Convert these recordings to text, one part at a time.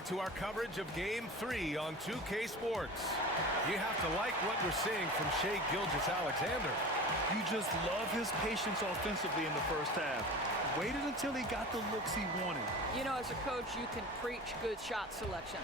back to our coverage of Game 3 on 2K Sports. You have to like what we're seeing from Shai Gilgeous-Alexander. You just love his patience offensively in the first half. Waited until he got the looks he wanted. You know, as a coach, you can preach good shot selection.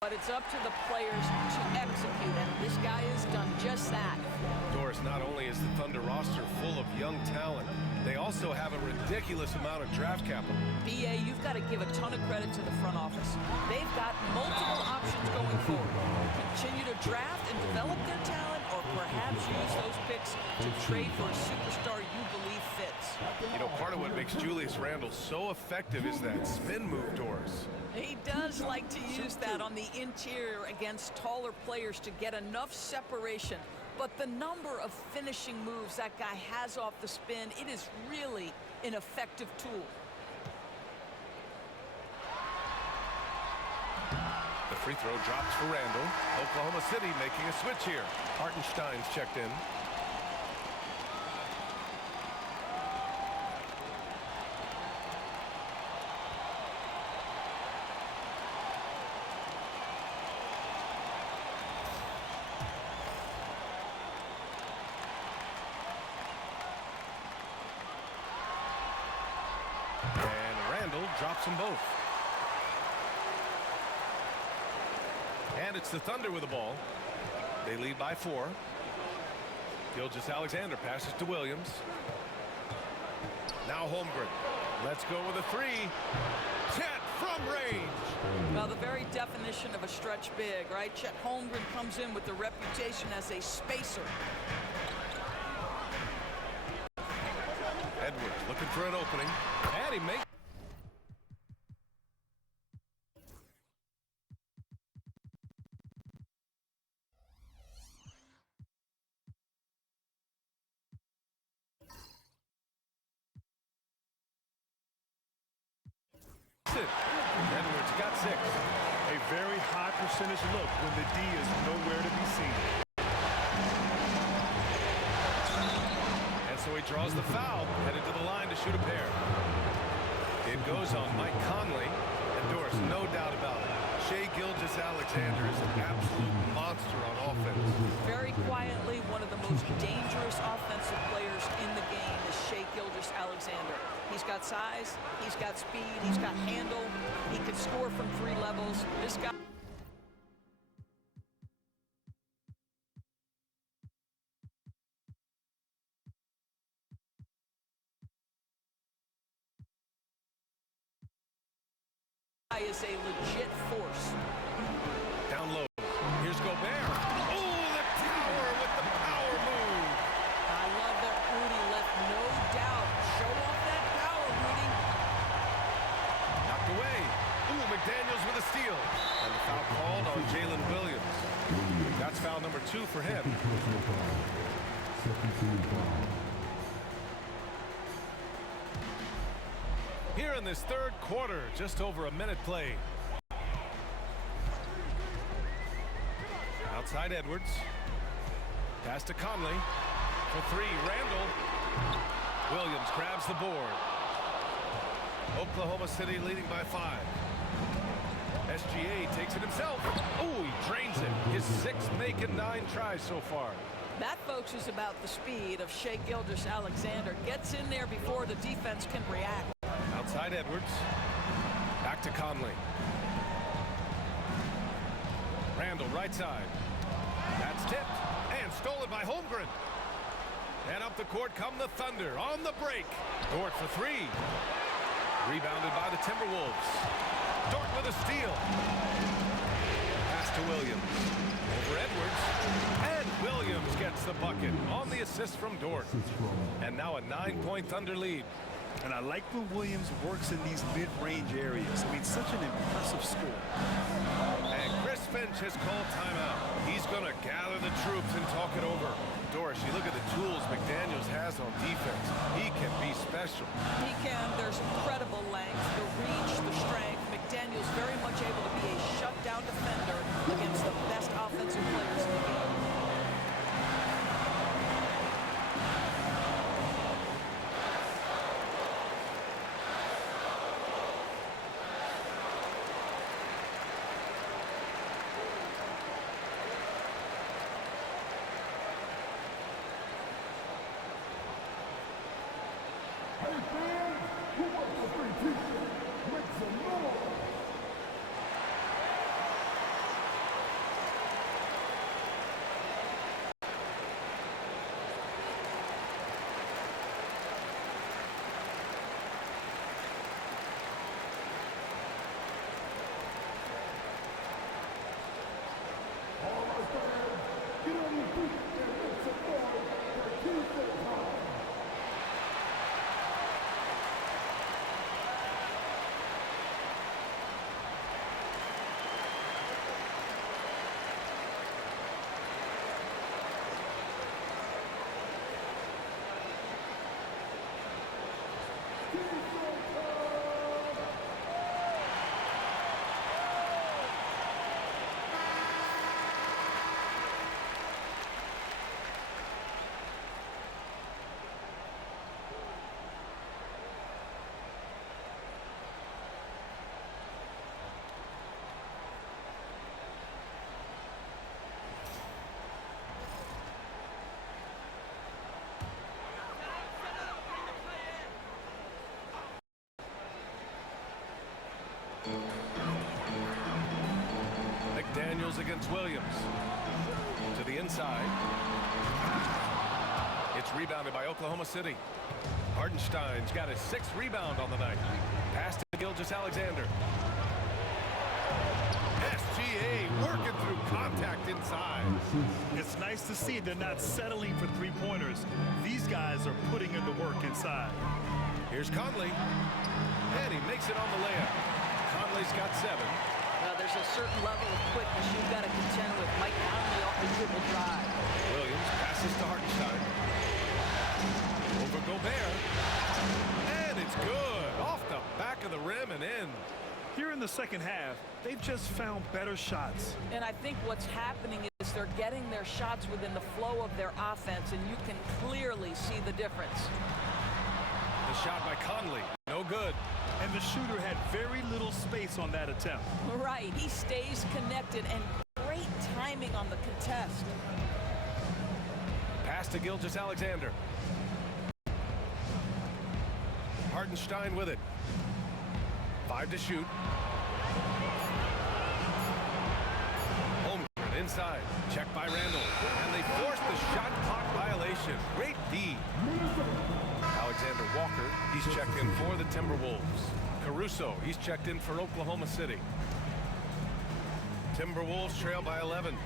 But it's up to the players to execute, and this guy has done just that. Doris, not only is the Thunder roster full of young talent, they also have a ridiculous amount of draft capital. BA, you've got to give a ton of credit to the front office. They've got multiple options going forward. Continue to draft and develop their talent, or perhaps use those picks to trade for a superstar you believe fits. You know, part of what makes Julius Randle so effective is that spin move, Doris. He does like to use that on the interior against taller players to get enough separation. But the number of finishing moves that guy has off the spin, it is really an effective tool. The free throw drops for Randle. Oklahoma City making a switch here. Hartenstein's checked in. Drops them both. And it's the Thunder with the ball. They lead by 4. Gilgeous-Alexander passes to Williams. Now Holmgren. Let's go with a 3. Chet from range. Well, the very definition of a stretch big, right? Chet Holmgren comes in with the reputation as a spacer. Edwards looking for an opening. And he makes Edwards got 6. A very high percentage look when the D is nowhere to be seen. And so he draws the foul, headed to the line to shoot a pair. It goes on Mike Conley, and Doris, no doubt about it. Shai Gilgeous-Alexander is an absolute monster on offense. Very quietly, one of the most dangerous offensive players in the game is Shai Gilgeous-Alexander. He's got size, he's got speed, he's got handle, he can score from 3 levels. This guy is a legit force. Down low. Here's Gobert. Oh, the tower with the power move. I love that Rudy left no doubt. Show off that power, Rudy. Knocked away. Ooh, McDaniels with a steal. And the foul called on Jalen Williams. That's foul number 2 for him. Here in this third quarter, just over a minute played. Outside Edwards. Pass to Conley. For 3, Randle. Williams grabs the board. Oklahoma City leading by 5. SGA takes it himself. Oh, he drains it. His 6th make and 9 tries so far. That, folks, is about the speed of Shai Gilgeous-Alexander. Gets in there before the defense can react. Outside Edwards. Back to Conley. Randle right side. That's tipped and stolen by Holmgren. And up the court come the Thunder on the break. Dort for 3. Rebounded by the Timberwolves. Dort with a steal. Pass to Williams. Over Edwards. And Williams gets the bucket on the assist from Dort. And now a 9-point Thunder lead. And I like when Williams works in these mid-range areas. I mean, such an bench has called timeout. He's going to gather the troops and talk it over. Doris, you look at the tools McDaniels has on defense. He can be special. He can. There's incredible length, the reach, the strength. McDaniels very much able to be a shutdown defender against the best offensive players in the game. McDaniels against Williams. To the inside. It's rebounded by Oklahoma City. Hardenstein's got his 6th rebound on the night. Pass to Gilgeous-Alexander. SGA working through contact inside. It's nice to see they're not settling for three-pointers. These guys are putting in the work inside. Here's Conley. And he makes it on the layup. Conley's got 7. Well, there's a certain level of quickness you've got to contend with. Mike Conley off the dribble drive. Williams passes to Hartenstein. Over Gobert. And it's good. Off the back of the rim and in. Here in the second half, they've just found better shots. And I think what's happening is they're getting their shots within the flow of their offense, and you can clearly see the difference. The shot by Conley. No good. And the shooter had very little space on that attempt. Right. He stays connected, and great timing on the contest. Pass to Gilgeous-Alexander. Hartenstein with it. 5 to shoot. Holmgren inside. Checked by Randall. And they force the shot clock violation. Great D. Alexander Walker, he's checked in for the Timberwolves. Caruso, he's checked in for Oklahoma City. Timberwolves trail by 11.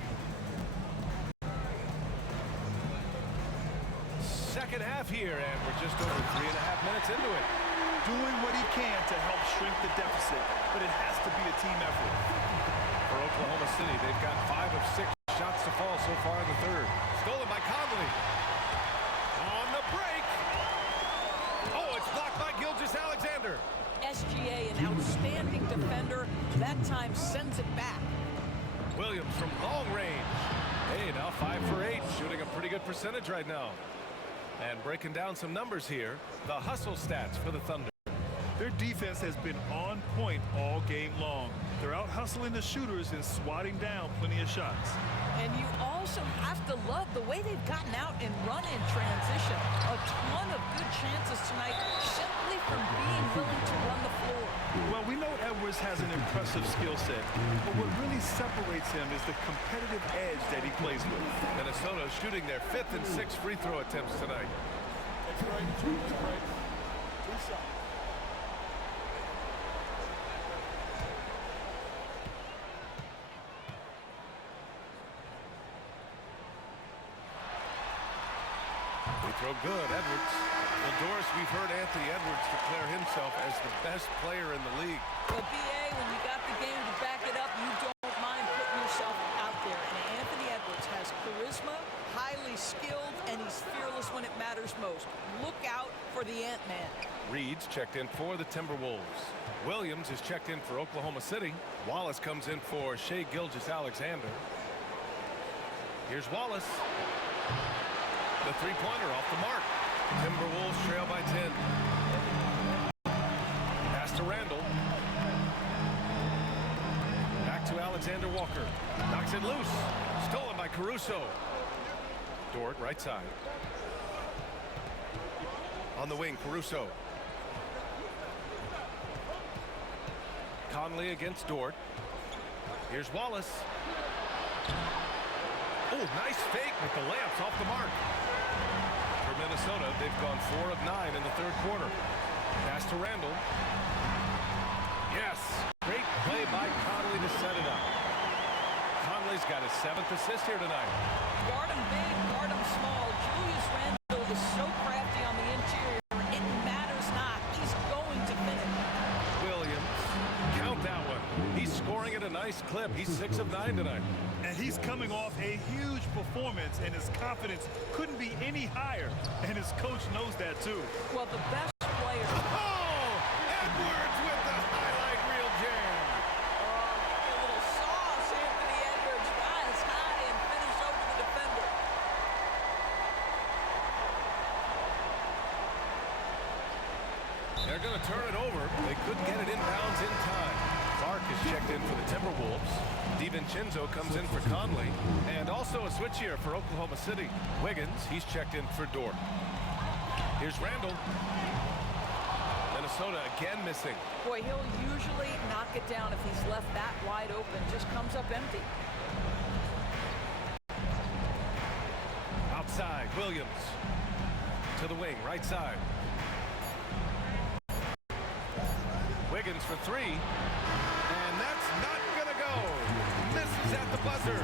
Second half here, and we're just over 3.5 minutes into it. Doing what he can to help shrink the deficit, but it has to be a team effort. For Oklahoma City, they've got 5 of 6 shots to fall so far in the third. Stolen by Conley. On the break. Oh, it's blocked by Gilgeous-Alexander. SGA, an outstanding defender, that time sends it back. Williams from long range. Hey, now 5 for 8, shooting a pretty good percentage right now. And breaking down some numbers here, the hustle stats for the Thunder. Their defense has been on point all game long. They're out hustling the shooters and swatting down plenty of shots. And you also have to love the way they've gotten out and run in transition. A ton of good chances tonight simply from being willing to run the floor. Well, we know Edwards has an impressive skill set, but what really separates him is the competitive edge that he plays with. Minnesota shooting their 5th and 6th free throw attempts tonight. That's right. That's right. Two shots. Throw good, Edwards. Well, Doris, we've heard Anthony Edwards declare himself as the best player in the league. Well, BA, when you got the game to back it up, you don't mind putting yourself matters most. Look out for the Ant-Man. Reed's checked in for the Timberwolves. Williams is checked in for Oklahoma City. Wallace comes in for Shai Gilgeous-Alexander. Here's Wallace. The three-pointer off the mark. Timberwolves trail by 10. Pass to Randall. Back to Alexander Walker. Knocks it loose. Stolen by Caruso. Dort, right side. On the wing, Caruso. Conley against Dort. Here's Wallace. Oh, nice fake, but the layup's off the mark. For Minnesota, they've gone 4 of 9 in the third quarter. Pass to Randall. Yes, great play by Conley to set it up. Conley's got his 7th assist here tonight. Guard him big, guard him small. Julius Randle is so crafty on the interior. It matters not. He's going to finish. Williams, count that one. He's scoring at a nice clip. He's 6 of 9 tonight. And he's coming off a huge performance, and his confidence couldn't be any higher. And his coach knows that, too. Well, the best player. Oh, Edwards with the highlight reel jam. A little sauce, Anthony Edwards. Rise high and finish over the defender. They're going to turn it over. They couldn't get it inbounds in time. Clark is checked in for the Timberwolves. DiVincenzo comes in for Conley. And also a switch here for Oklahoma City. Wiggins, he's checked in for Dort. Here's Randall. Minnesota again missing. Boy, he'll usually knock it down if he's left that wide open. Just comes up empty. Outside, Williams. To the wing, right side. Wiggins for 3. And that's not going to go. Misses at the buzzer.